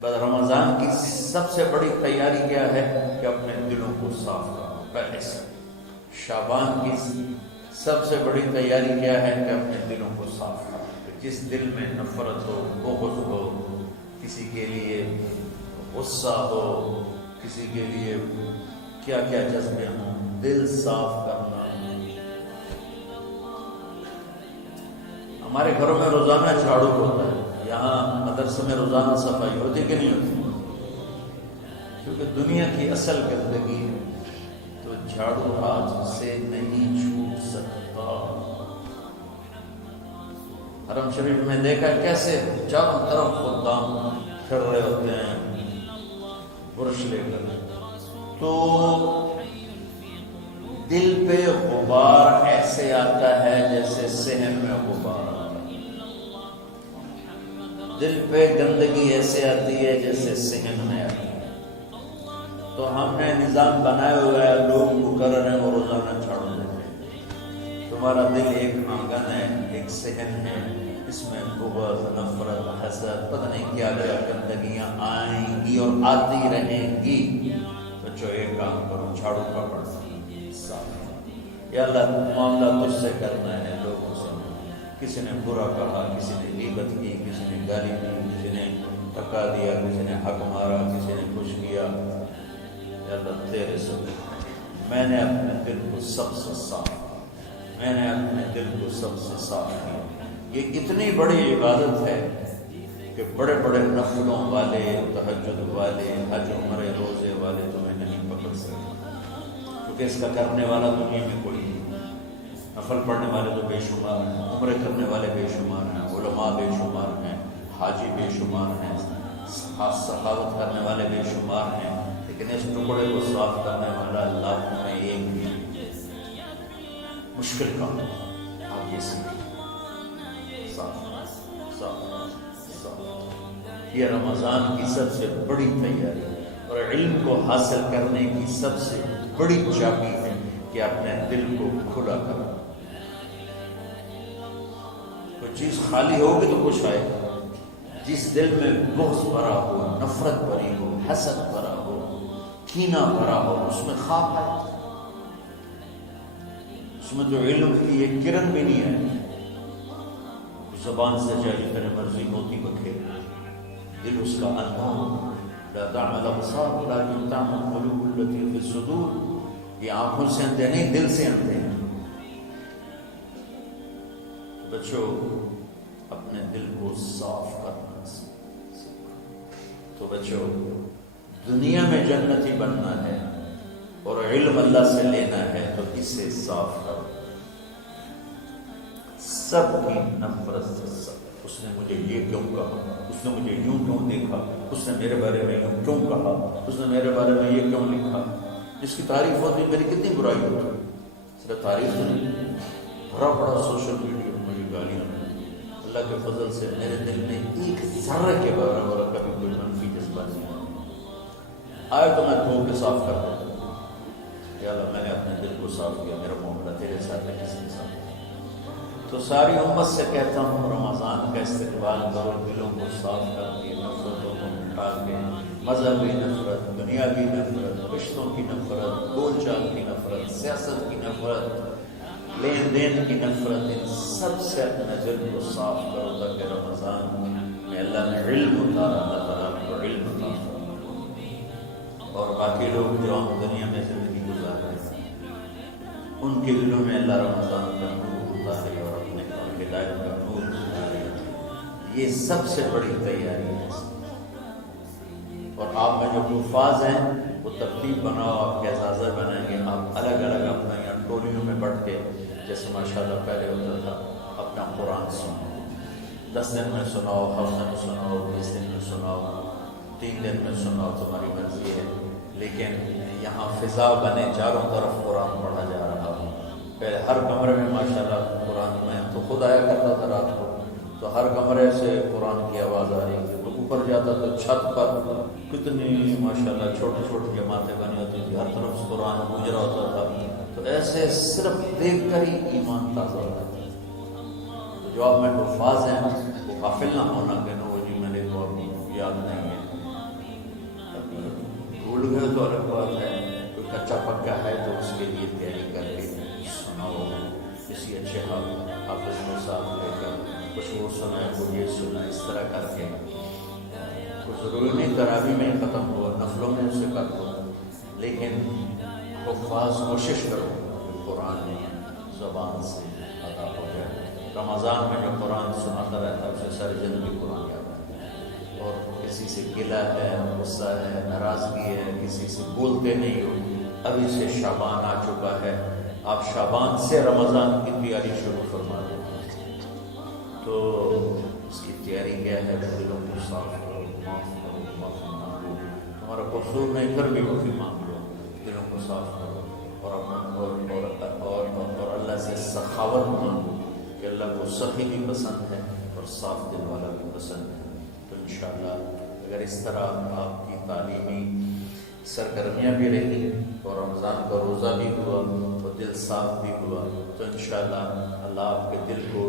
بس رمضان کی سب سے بڑی تیاری کیا ہے کہ اپنے دلوں کو صاف کرو پہلے سے. شعبان کی سب سے بڑی تیاری کیا ہے کہ اپنے دلوں کو صاف کرو. جس دل میں نفرت ہو، بغض ہو، کسی کے لیے غصہ ہو، کسی کے لیے کیا کیا جذبے ہوں، دل صاف کرنا. ہمارے گھروں میں روزانہ جھاڑو ہوتا ہے، یہاں مدرسے میں روزانہ صفائی ہوتی کہ نہیں ہوتی؟ کیونکہ دنیا کی اصل گندگی ہے تو جھاڑو ہاتھ سے نہیں چھوٹ سکتا. حرم شریف میں دیکھا کیسے چاروں طرف خدام پھر رہے ہوتے ہیں برش لے کر. تو دل پہ غبار ایسے آتا ہے جیسے صحن میں غبار آتا ہے. دل پہ گندگی ایسے آتی ہے جیسے صحن میں آتی ہے. تو ہم نے نظام بنایا ہوا ہے، لوگ مقرر ہیں وہ روزانہ جھاڑو دیتے ہیں. تمہارا دل ایک آنگن ہے، ایک صحن ہے، اس میں بغض، نفرت، حسد، پتہ نہیں کیا کیا گندگیاں آئیں گی اور آتی رہیں گی. بچوں ایک کام کرو، جھاڑو پکڑ صاف. یا اللہ معاملہ تجھ سے کرنا ہے، لوگوں سے. کسی نے برا کہا، کسی نے غیبت کی، کسی نے گالی دی، کسی نے ٹکا دیا، کسی نے حق مارا، کسی نے کچھ کیا. یا اللہ تیرے سے میں نے اپنے دل کو سب سے صاف کیا، میں نے اپنے دل کو سب سے صاف کیا. یہ اتنی بڑی عبادت ہے کہ بڑے بڑے نفلوں والے، تہجد والے، حج عمرے روزے والے تمہیں نہیں پکڑ سکتے، کیونکہ اس کا کرنے والا دنیا میں کوئی نہیں. نفل پڑھنے والے تو بے شمار ہیں، عمرے کرنے والے بے شمار ہیں، علماء بے شمار ہیں، حاجی بے شمار ہیں، سخاوت کرنے والے بے شمار ہیں، لیکن اس ٹکڑے کو صاف کرنے والا لاکھوں میں ایک بھی. مشکل کام آپ یہ سیکھیں، صاف صاف صاف. یہ رمضان کی سب سے بڑی تیاری اور علم کو حاصل کرنے کی سب سے بڑی چابی ہے کہ اپنے دل کو کھلا کرو. کوئی چیز خالی ہوگی تو کچھ آئے گا. جس دل میں بغض بھرا ہو، نفرت بھری ہو، حسد بھرا ہو، کینہ بھرا ہو، اس میں خواب آئے، اس میں جو علم کی ایک کرن بھی نہیں ہے. زبان سے چاہیے تیرے مرضی موتی بکھیر، دل اس کا اندھا ہو. لا تعمى الابصار ولكن تعمى القلوب التي في الصدور. یہ آنکھوں سے اندھے نہیں، دل سے اندھے ہیں. بچوں اپنے دل کو صاف کرنا سیکھو. تو بچوں دنیا میں جنتی بننا ہے اور علم اللہ سے لینا ہے تو اسے صاف کرو. سب کی نفرت سے سب، اس نے مجھے یہ کیوں کہا، اس نے مجھے یوں کیوں دیکھا، اس نے میرے بارے میں یوں کیوں کہا، اس نے میرے بارے میں یہ کیوں لکھا. جس کی تعریف ہوتی میری کتنی برائی ہوتی، صرف تعریف نہیں، بھرا پڑا سوشل میڈیا مجھے گالیاں. اللہ کے فضل سے میرے دل میں ایک ذرے کے برابر کبھی کوئی منفی جذبہ نہیں آئے تو میں دھو کے صاف کر دیتا ہوں. یا اللہ میں نے اپنے دل کو صاف کیا، میرا معاملہ تیرے ساتھ ہے، کس کے ساتھ. تو ساری امت سے کہتا ہوں رمضان کا استقبال کرو، دلوں کو صاف کر کے، نفرتوں کو مٹا کے، مذہبی نفرت، دنیاوی نفرت، رشتوں کی نفرت، بول چال کی نفرت، سیاست کی نفرت، لین دین کی نفرت، ان سب سے اپنے دل کو صاف کرو تاکہ رمضان میں اللہ نے علم اتارا، اللہ تعالیٰ کو علم اتارا. اور باقی لوگ جو ہم دنیا میں زندگی گزار رہے ہیں ان کے دلوں میں اللہ رمضان کا نور اتارے اور اپنے ہدایت کا نور اتارے. یہ سب سے بڑی تیاری ہے. اور آپ میں جو حفاظ ہیں وہ ترتیب بناؤ، آپ کے اعزازہ بنائیں گے. آپ الگ الگ اپنا یہاں ٹولیوں میں بڑھ کے، جیسے ماشاءاللہ پہلے ہوتا تھا، اپنا قرآن سنو. 10 دن میں سناؤ، ہفتہ میں سناؤ، 20 دن میں سناؤ، 3 دن میں سناؤ، تمہاری مرضی ہے. لیکن یہاں فضا بنے، چاروں طرف قرآن پڑھا جا رہا ہو. پہلے ہر کمرے میں ماشاءاللہ قرآن، میں تو خود آیا کرتا تھا رات کو، تو ہر کمرے سے قرآن کی آواز آ رہی تھی. تو اوپر جاتا تو چھت پر کتنی ماشاءاللہ چھوٹی چھوٹی جماعتیں بنی ہوتی تھی، ہر طرف سے قرآن گونج رہا ہوتا تھا. تو ایسے صرف دیکھ کر ہی ایمان تازہ ہوتا تھا. تو جو آپ میں حفاظ ہیں وہ غافل نہ ہونا کہ نو جی میں نے تو یاد نہیں ہے. تو الگ بات ہے، کوئی کچا پکا ہے تو اس کے لیے تیاری کر کے سناؤ، کسی اچھے حافظ کو ساتھ لے کر کچھ وہ سنا ہے وہ یہ سنا، اس طرح کر کے کچھ ضروری نہیں تراویح میں ختم ہو، نفلوں میں اسے کر دو، لیکن حفاظ کوشش کرو کہ قرآن زبان سے ادا ہو جائے۔ رمضان میں جو قرآن سناتا رہتا ہے اسے سارے جلدی قرآن یاد آتا ہے، اور کسی سے گلہ ہے، غصہ ہے، ناراضگی ہے، کسی سے بولتے نہیں ہو، ابھی سے شعبان آ چکا ہے، آپ شعبان سے رمضان کی تیاری شروع فرما دیں، تو اس کی تیاری کیا ہے؟ دلوں کو صاف کرو، معاف کرو، معافی مانگو، تمہارا قصور نہیں پھر بھی معافی مانگ لو، دلوں کو صاف کرو، اور اللہ سے سخاوت مانگو کہ اللہ کو سخی بھی پسند ہے اور صاف دل والا بھی پسند ہے۔ تو انشاءاللہ اگر اس طرح آپ کی تعلیمی سرگرمیاں بھی رہی اور رمضان کا روزہ بھی ہوا اور دل صاف بھی ہوا، تو انشاءاللہ اللہ آپ کے دل کو